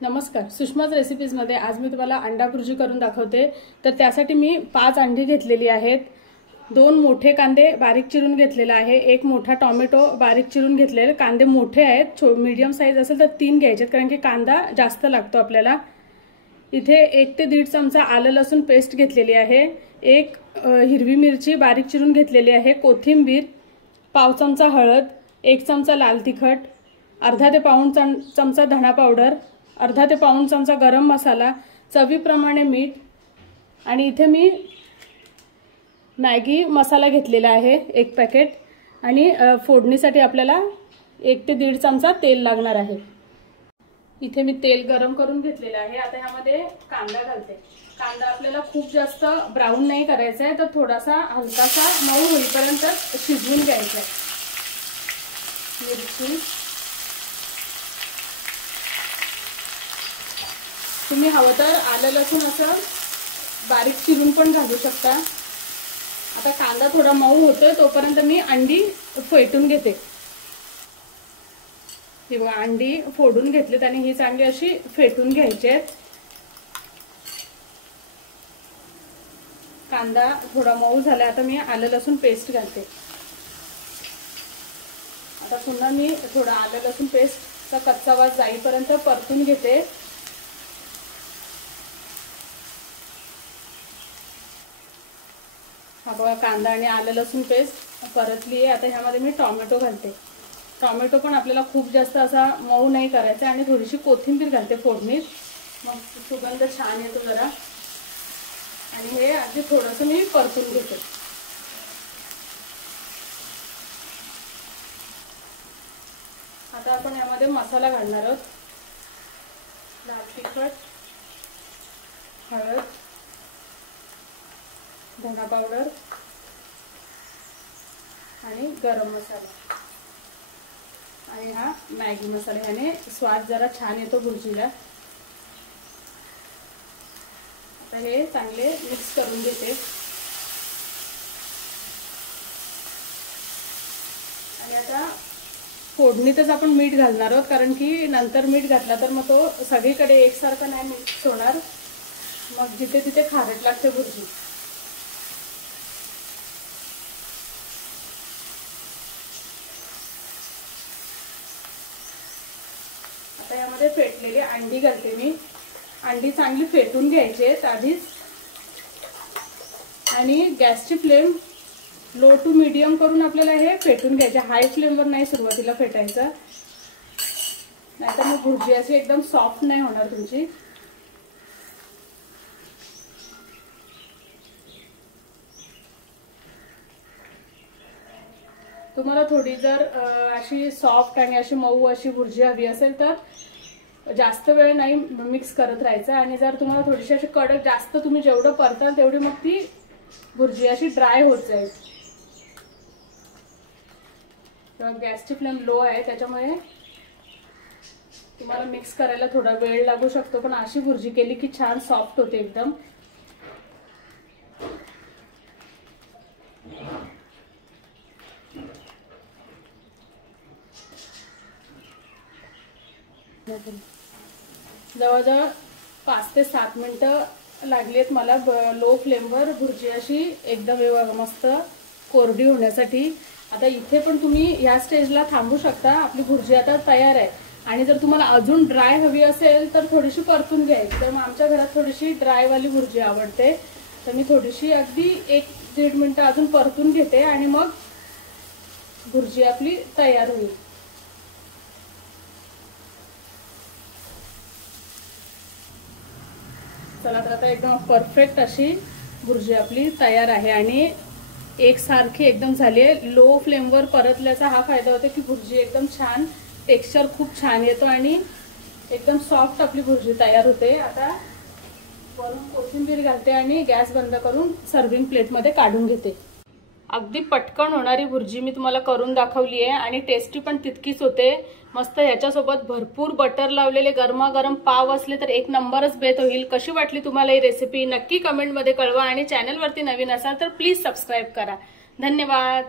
नमस्कार, सुषमाज रेसिपीजमध्ये आज मी तुम्हाला अंडा भुर्जी करून दाखवते। तर त्यासाठी मी 5 अंडी घेतलेली आहेत, 2 मोठे कांदे बारीक चिरून घेतलेला आहे, 1 मोठा टोमॅटो बारीक चिरून घेतलेले। कांदे मोठे आहेत, मीडियम साईज असेल तर 3 घ्यायचे कारण की कांदा जास्त लागतो आपल्याला। इथे 1 ते 1.5 चमचा आलं लसूण पेस्ट घेतलेली आहे, 1 हिरवी मिरची बारीक चिरून घेतलेली आहे, कोथिंबीर, पाव चमचा हळद, 1 चमचा लाल तिखट, अर्धा ते पाऊण चमचा धना पावडर, अर्धा ते पाऊण चमचा गरम मसाला, चवीप्रमाणे मीठ आणि इथे मी मॅगी मसाला घेतलेला आहे 1 पॅकेट आणि फोडणीसाठी आपल्याला 1 ते 1.5 चमचा तेल लागणार आहे। इथे मी तेल गरम करून घेतलेले आहे। आता ह्यामध्ये कांदा घालते। कांदा आपल्याला खूप जास्त ब्राऊन नाही करायचा आहे, तर थोडासा हलकासा मऊ होईपर्यंत शिजवून घ्यायचा आहे। मिरची, तुम्ही हवं तर आलं लसूण असं बारीक चिरून पण घालू शकता। आता कांदा थोडा मऊ होतोय तोपर्यंत मी अंडी फेटून घेते। हे बघा, अंडी फोडून घेतलेत आणि ही चांगली अशी फेटून घ्यायची आहेत। कांदा थोडा मऊ झाला, आता मी आलं लसूण पेस्ट घालते। आता पुन्हा मी थोडा आलं लसूण पेस्टचा कच्चा वास जाईपर्यंत परतून घेते। हा बघा, कांदा आणि आलं लसूण पेस्ट परतली आहे। आता ह्यामध्ये मी टोमॅटो घालते। टोमॅटो पण आपल्याला खूप जास्त असा मऊ नाही करायचा आणि थोडीशी कोथिंबीर घालते फोडणीत, मग सुगंध छान येतो जरा। आणि हे आधी थोडंसं मी परतून घेते। आता आपण यामध्ये मसाला घालणार आहोत। लाल तिखट, हळद, धना पावडर आणि गरम मसाला आणि हा मॅगी मसाला। याने स्वाद जरा छान येतो भुर्जीला। आता हे चांगले मिक्स करून घेते आणि आता फोडणीतच आपण मीठ घालणार आहोत, कारण की नंतर मीठ घातला तर मग तो सगळीकडे एकसारखा नाही मिक्स होणार, मग जिथे तिथे खारट लागते भुर्जी। आता यामध्ये फेटलेली अंडी घालते मी। अंडी चांगली फेटून घ्यायची आहेत आधीच आणि गॅसची फ्लेम लो टू मीडियम करून आपल्याला हे फेटून घ्यायचे। हाय फ्लेमवर नाही सुरुवातीला फेटायचं, नाहीतर मग भुर्जी अशी एकदम सॉफ्ट नाही होणार तुमची। तुम्हाला थोडी जर अशी सॉफ्ट आणि अशी मऊ अशी भुर्जी हवी असेल तर जास्त वेळ नाही मिक्स करत राहायचं, आणि जर तुम्हाला थोडीशी अशी कडक जास्त तुम्ही जेवढं परताल तेवढी मग ती भुर्जी अशी ड्राय होत जाईल। तर गॅसची फ्लेम लो आहे, त्याच्यामुळे तुम्हाला मिक्स करायला थोडा वेळ लागू शकतो, पण अशी भुर्जी केली की छान सॉफ्ट होते एकदम। जवळजवळ 5 ते 7 मिनिटं लागलीत मला लो फ्लेमवर भुर्जी अशी एकदम मस्त कोरडी होण्यासाठी। आता इथे पण तुम्ही या स्टेजला थांबू शकता, आपली भुर्जी आता तयार आहे। आणि जर तुम्हाला अजून ड्राय हवी असेल तर थोडीशी परतून घ्यायची। तर मग आमच्या घरात थोडीशी ड्रायवाली भुर्जी आवडते, तर मी थोडीशी अगदी 1-1.5 मिनिटं अजून परतून घेते आणि मग भुर्जी आपली तयार होईल। चला, तर आता एकदम परफेक्ट अशी भुर्जी आपली तयार आहे आणि एकसारखी एकदम झाली आहे। लो फ्लेमवर परतल्याचा हा फायदा होतो की भुर्जी एकदम छान टेक्स्चर खूप छान येतो आणि एकदम सॉफ्ट आपली भुर्जी तयार होते। आता वरून कोथिंबीर घालते आणि गॅस बंद करून सर्विंग प्लेटमध्ये काढून घेते। अगदी पटकन होणारी भुर्जी मी तुम्हाला करून दाखवली आहे आणि टेस्टी पण तितकीच होते मस्त। ह्याच्यासोबत भरपूर बटर लावलेले गरमागरम पाव असले तर एक नंबरच बेत होईल। कशी वाटली तुम्हाला ही रेसिपी नक्की कमेंटमध्ये कळवा आणि चॅनलवरती नवीन असाल तर प्लीज सबस्क्राइब करा। धन्यवाद।